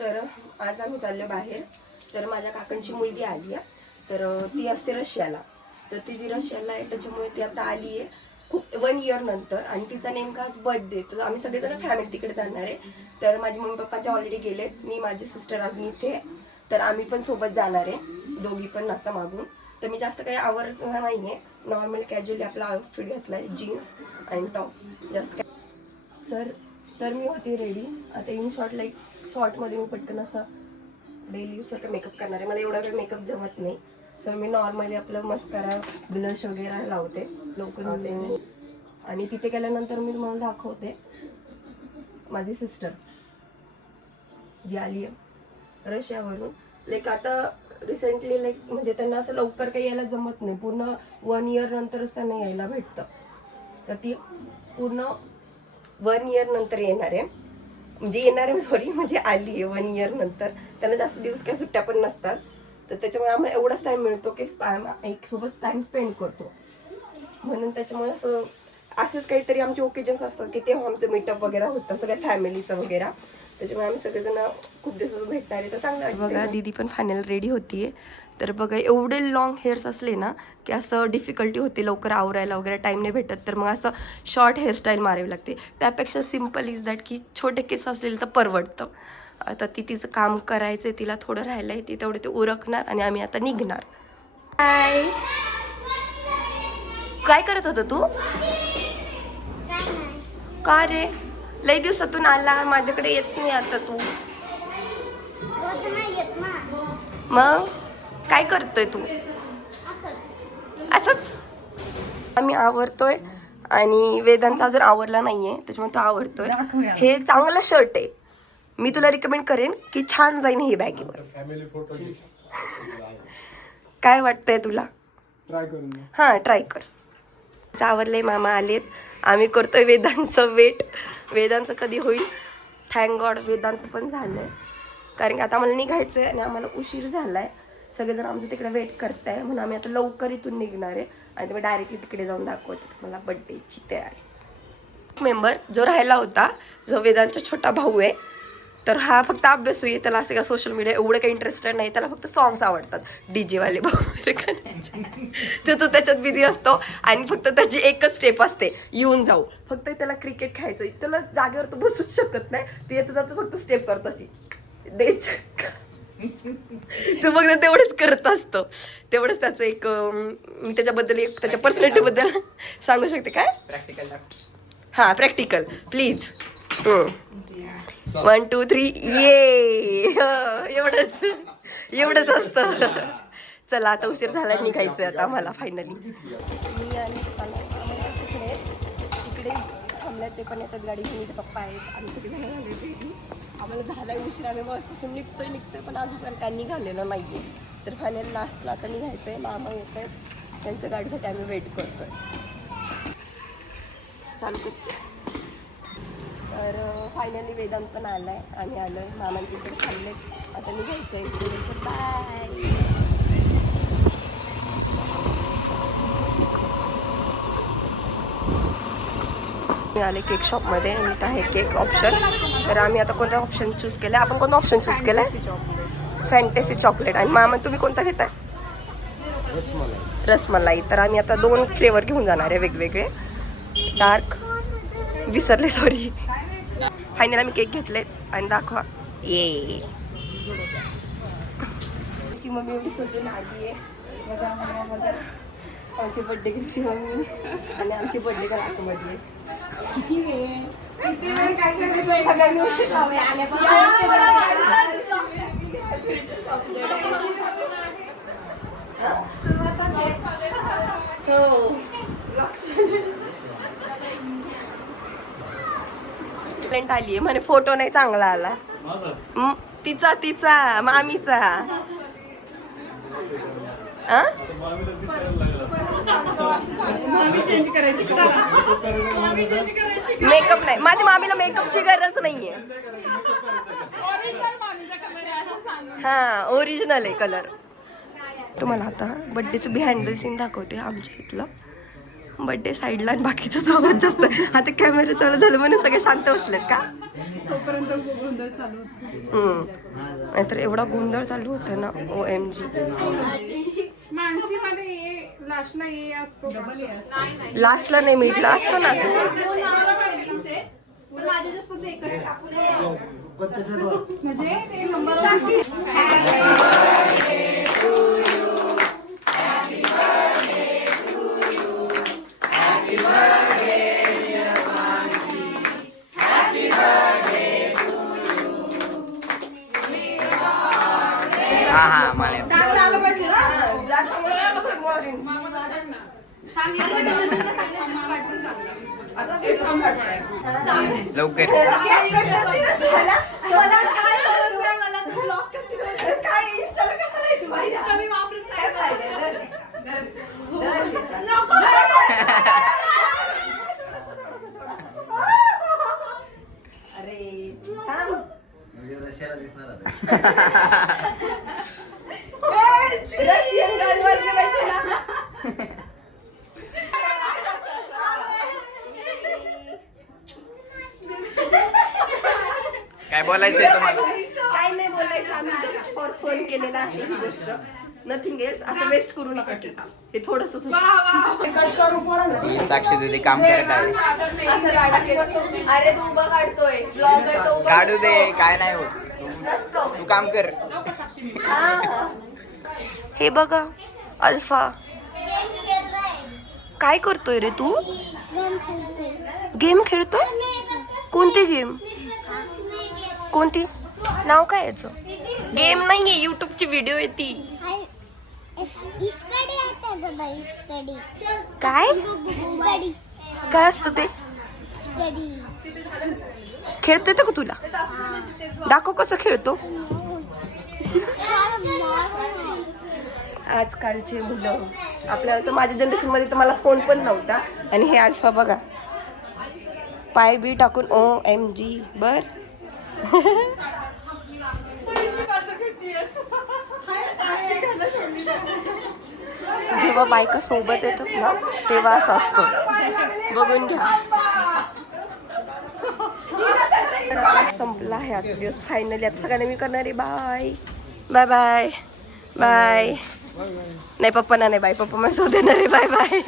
तर आज आम्ही चाललो बाहेर. तर माझ्या काकांची मुलगी आली आहे. तर ती असते रशियाला. तर ती रशियाला आहे, त्याच्यामुळे ती आता आली आहे खूप 1 इयर नंतर. आणि तिचा नेमका आज बर्थडे. तर आम्ही सगळेजण फॅमिली तिकडे जाणार आहे. तर माझे मम्मी पप्पा ते ऑलरेडी गेलेत, मी माझी सिस्टर अजून इथे आहे. तर आम्ही पण सोबत जाणार आहे, दोघी पण आता मागून. तर मी जास्त काही आवडणार नाही आहे, नॉर्मल कॅज्युअली आपला आउटफिट घातला आहे, जीन्स आणि टॉप जास्त काय. तर मी होती रेडी. आता इन शॉर्टमध्ये मी पटकन असं डेली सारखं मेकअप करणार आहे. मला एवढा वेळ मेकअप जमत नाही, सो मी नॉर्मली आपलं मस्कारा ब्लश वगैरे लावते लवकर. आणि तिथे गेल्यानंतर मी तुम्हाला दाखवते माझी सिस्टर जी आली आहे रशियावरून. लाईक आता रिसेंटली म्हणजे त्यांना असं लवकर काही यायला जमत नाही, पूर्ण 1 इयर नंतरच त्यांना यायला भेटतं. तर ती पूर्ण 1 इयर नंतर येणार आहे, म्हणजे आली आहे 1 इयर नंतर. त्यांना जास्त दिवस काही सुट्ट्या पण नसतात. तर त्याच्यामुळे आम्हाला एवढाच टाइम मिळतो की एक सोबत टाइम स्पेंड करतो. म्हणून त्याच्यामुळे असंच काहीतरी आमचे ओकेजन्स असतात की तेव्हा आमचं मीटअप वगैरे होतं सगळ्या फॅमिलीचं वगैरे. त्याच्यामुळे आम्ही सगळेजण खूप दिवसाचं भेटणार आहे. तर चांगलं बघा, दीदी पण फायनल रेडी होतीये. तर बघा, एवढे लॉंग हेअर्स असले ना की असं डिफिकल्टी होते लवकर आवरायला वगैरे, टाईम नाही भेटत. तर मग असं शॉर्ट हेअरस्टाईल मारावी लागते. त्यापेक्षा सिम्पल इज दॅट की छोटे केस असलेलं तर परवडतं. आता तिचं काम करायचं आहे, तिला थोडं राहिलं आहे, ती तेवढे ते उरकणार आणि आम्ही आता निघणार. काय करत होतं तू? का रे, लई दिवसातून आला, माझ्याकडे येत नाही आता तू. मग काय करतोय तू? असंच आम्ही आवरतोय आणि वेदांचा अजून आवरला नाहीये, त्याच्यामुळे तो आवरतोय. हे चांगलं शर्ट आहे, मी तुला रिकमेंड करेन की छान जाईन हे बॅगीवर. काय वाटतंय तुला? हां, ट्राय कर. आवरले, मामा आलेत, आम्ही करतोय वेदांचं वेट. वेदांचं कधी होईल? थँक गॉड वेदांचं पण झालंय, कारण की आता आम्हाला निघायचं आहे आणि आम्हाला उशीर झालाय. सगळेजण आमचं तिकडे वेट करताय, म्हणून आम्ही आता लवकर इथून निघणार आहे. आणि तुम्ही डायरेक्टली तिकडे जाऊन दाखवते तुम्हाला बड्डेची तयारी. मेंबर जो राहिला होता, जो वेदांचा छोटा भाऊ आहे, तर हा फक्त अभ्यासू आहे, त्याला असं का सोशल मीडिया एवढं काही इंटरेस्टेड नाही. त्याला फक्त सॉंग्स आवडतात, DJ वाले भाऊ तो त्याच्यात बिझी असतो. आणि फक्त त्याची एकच स्टेप असते, येऊन जाऊ. फक्त त्याला क्रिकेट खेळायचं, त्याला जागेवर तो बसूच शकत नाही. तू येतं जातं फक्त स्टेप करतो अशी देच तू बघ ना, तेवढंच करत असतो. तेवढंच त्याचं एक मी त्याच्याबद्दल एक त्याच्या पर्सनॅलिटीबद्दल सांगू शकते. काय प्रॅक्टिकल? हां, प्रॅक्टिकल प्लीज. 1 2 3 ये, एवढंच असतं. चला आता उशीर झाला, निघायचं आता आम्हाला फायनली. मी आणि तिकडे थांबल्यात, ते पण येतात गाडी घेऊन. पप्पा आहेत, आम्ही सगळे झाले रेडी. आम्हाला झालाय उशीर, आम्ही बसपासून निघतोय पण अजून काही निघालेलं नाहीये. तर फायनल लास्टला आता निघायचं आहे. मामा येत आहेत, त्यांच्या गाडीसाठी आम्ही वेट करतोय. चालू करते. तर फायनली वेदांत पण आलाय, आम्ही आलोय, मामांच्या इकडे थांबले. आता निघायचं आहे. बाय. मी आले केक शॉपमध्ये आणि इथं आहे केक ऑप्शन. तर आम्ही आता कोणता ऑप्शन चूज केला? आपण कोणता ऑप्शन चूज केलाय? Fantasy chocolate. आणि मामा तुम्ही कोणता घेताय? रसमलाई. तर आम्ही आता 2 फ्लेवर घेऊन जाणार आहे, वेगवेगळे. डार्क विसरले, सॉरी. फायनल आम्ही केक घेतलेत आणि दाखवा. ये मम्मी विसरून आली आहे. बघा आमची बड्डे घरची मम्मी आणि आमची बड्डे का आतमध्ये. किती वेळ काय सगळ्यांनी उशीर लावले आल्यापासून. आली म्हणे, फोटो नाही चांगला आला. तिचा मामीचा. मेकअप नाही, माझ्या मामीला मेकअपची गरज नाहीये. हा, ओरिजिनल आहे कलर. तुम्हाला आता बड्डेचं बिहाइंड द सीन दाखवते आमच्या इथलं. बर्थडे साईडला आणि बाकीचाच आवाज जास्त. आता कॅमेरा चालू झालं म्हणून सगळे शांत बसलेत का? तोपर्यंत गोंधळ चालू होता. नाहीतर एवढा गोंधळ चालू होता ना. OMG. मानसीमध्ये लास्टला ए असतो. लास्टला नाही मिडला असतो ना. लवकर रशियन गर्लवर गेलाय ना. काय बोलायचंय तुम्हाला? काय नाही बोलायचं, आम्ही जस्ट फॉर फन केलेला आहे ही गोष्ट, नथिंग एल्स. असं वेस्ट करू नका केक. हे थोडस साक्षी दीदी काम करत आहे. असं राडा केला. अरे तू उभा काढतोय ब्लॉगर, तो काढू दे, काय नाही होत, नसतो. तू काम कर. हे बघा अल्फा काय करतोय रे तू? गेम खेळतोय? कोणती गेम? कोणती? नाव काय याचं? गेम नाहीये, युट्यूबची व्हिडिओ आहे ती. काय काय असतं ते? खेळता येतं का तुला? दाखव कसं खेळतो. आजकालचे मुलं, आपल्याला तर माझ्या जनरेशन मध्ये तर मला फोन पण नव्हता. आणि हे अल्फा बघा, पाय बी टाकून OMG बर. जेव्हा बायका सोबत येतात ना तेव्हा असं असतं, बघून घ्या. संपला आहे आजचा दिवस फायनली. आता सगळ्यांना मी करणार आहे बाय बाय बाय बाय. नाही पप्पा नाही बाय, पप्पा मला सो देणार आहे. Bye bye.